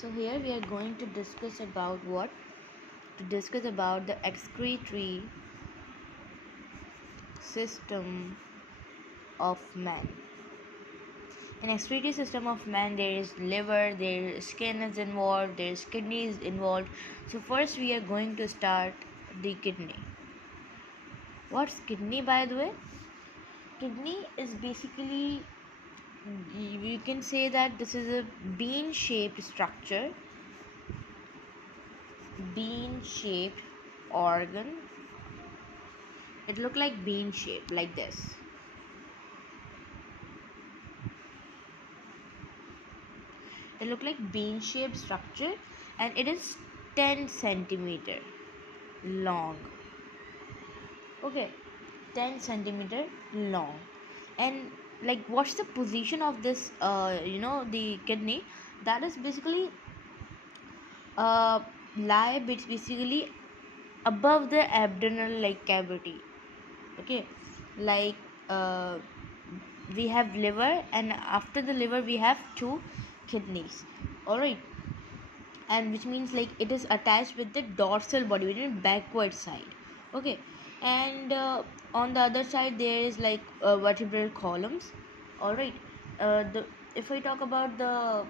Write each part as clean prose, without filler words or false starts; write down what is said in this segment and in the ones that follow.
So here we are going to discuss about what? To discuss about the excretory system of man. In excretory system of man, there is liver, there is skin is involved, there is kidneys involved. So first we are going to start the kidney. What's kidney, by the way? Kidney is basically, you can say that this is a bean shaped structure, bean shaped organ. It look like bean shaped, like this. It look like bean shaped structure, and it is 10 centimeter long. Okay, 10 centimeter long. And like, what's the position of this the kidney? That is basically uh lie basically above the abdominal like cavity. Okay, like uh we have liver, and after the liver we have two kidneys. All right, and which means like it is attached with the dorsal body, which is backward side. Okay, and on the other side there is like vertebral columns. All right, the if I talk about the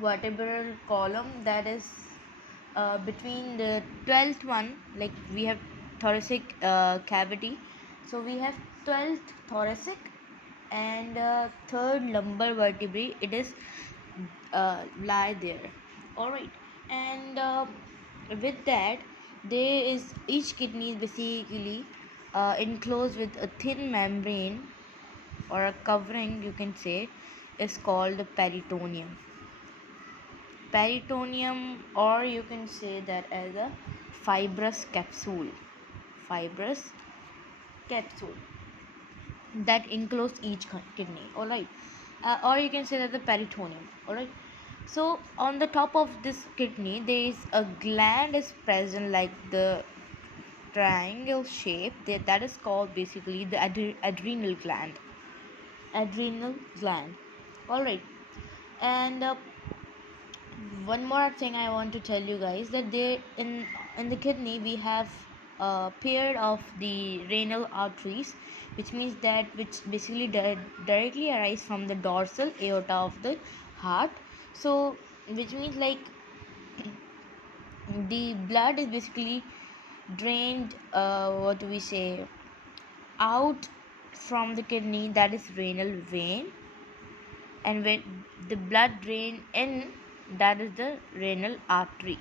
vertebral column, that is between the 12th one, like we have thoracic cavity, so we have 12th thoracic and third lumbar vertebrae, it is lie there. All right, and with that, there is each kidney is basically enclosed with a thin membrane or a covering, you can say, is called the peritoneum, or you can say that as a fibrous fibrous capsule that encloses each kidney. All right, or you can say that the peritoneum. All right, so on the top of this kidney there is a gland is present, like the triangle shape that is called basically the adrenal gland. All right, and one more thing I want to tell you guys, that they in the kidney we have a pair of the renal arteries, which means that which basically directly arise from the dorsal aorta of the heart. So which means like the blood is basically drained, what do we say, out from the kidney, that is renal vein, and when the blood drain in, that is the renal artery.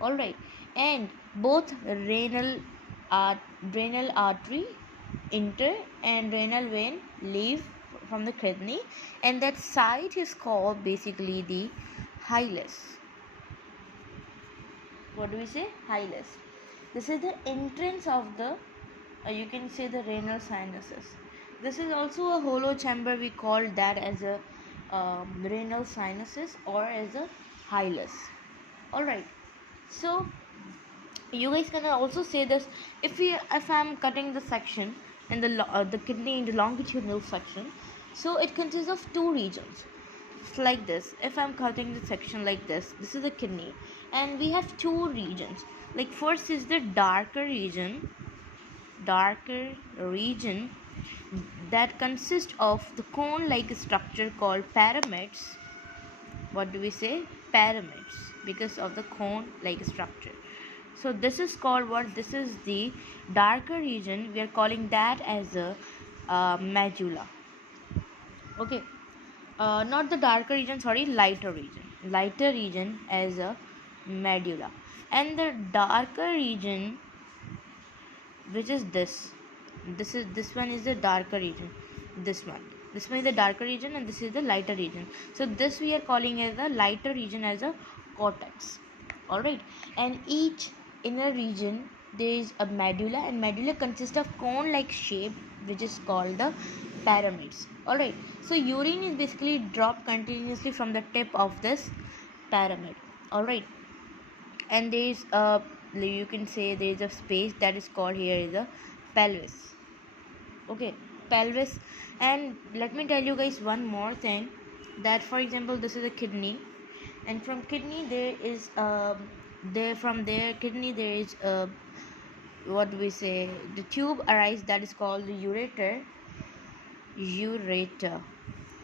All right, and both renal artery enter and renal vein leave from the kidney, and that site is called basically the hilus. What do we say? Hilus. This is the entrance of the you can say the renal sinuses. This is also a hollow chamber, we call that as a renal sinuses or as a hilus. All right, so you guys can also say this, if I'm cutting the section in the kidney in the longitudinal section, so it consists of two regions. It's like this. If I'm cutting the section like this is the kidney, and we have two regions. Like first is the darker region that consists of the cone like structure called pyramids. What do we say? Pyramids, because of the cone like structure. So this is called what? This is the darker region, we are calling that as a medulla. Okay, not the darker region, sorry, lighter region as a medulla. And the darker region, which is this one is the darker region. This one is the darker region, and this is the lighter region. So this we are calling as the lighter region as a cortex. All right, and each inner region there is a medulla, and medulla consists of cone like shape, which is called the pyramids. All right, so urine is basically dropped continuously from the tip of this pyramid. All right, and there is a, you can say there is a space that is called here is a pelvis. Okay, pelvis. And let me tell you guys one more thing, that for example this is a kidney, and from kidney there is from their kidney there is what do we say, the tube arises that is called the ureter.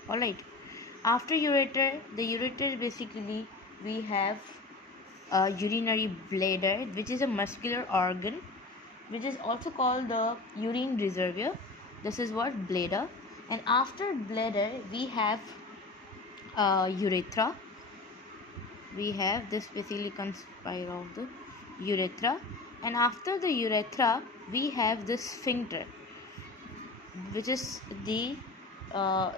All right, after ureter, the ureter basically we have a urinary bladder, which is a muscular organ which is also called the urine reservoir. This is what bladder. And after bladder we have urethra. We have this basically conspire of the urethra, and after the urethra we have the sphincter, which is the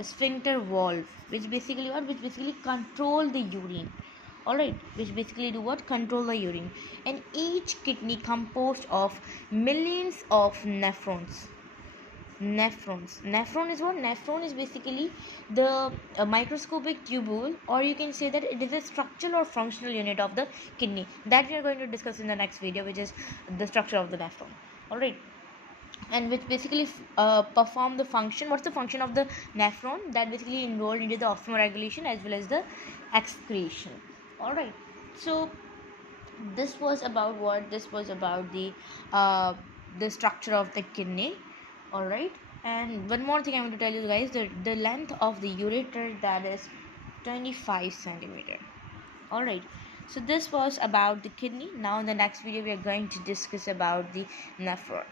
sphincter valve, which basically control the urine. All right, which basically do what, control the urine. And each kidney composed of millions of nephrons. Nephron is what? Nephron is basically the microscopic tubule, or you can say that it is a structural or functional unit of the kidney that we are going to discuss in the next video, which is the structure of the nephron. All right, and which basically perform the function. What's the function of the nephron? That basically involved into the osmoregulation as well as the excretion. All right, so this was about what? This was about the structure of the kidney. All right, and one more thing I want to tell you guys, the length of the ureter, that is 25 centimeter. All right, so this was about the kidney. Now in the next video we are going to discuss about the nephron.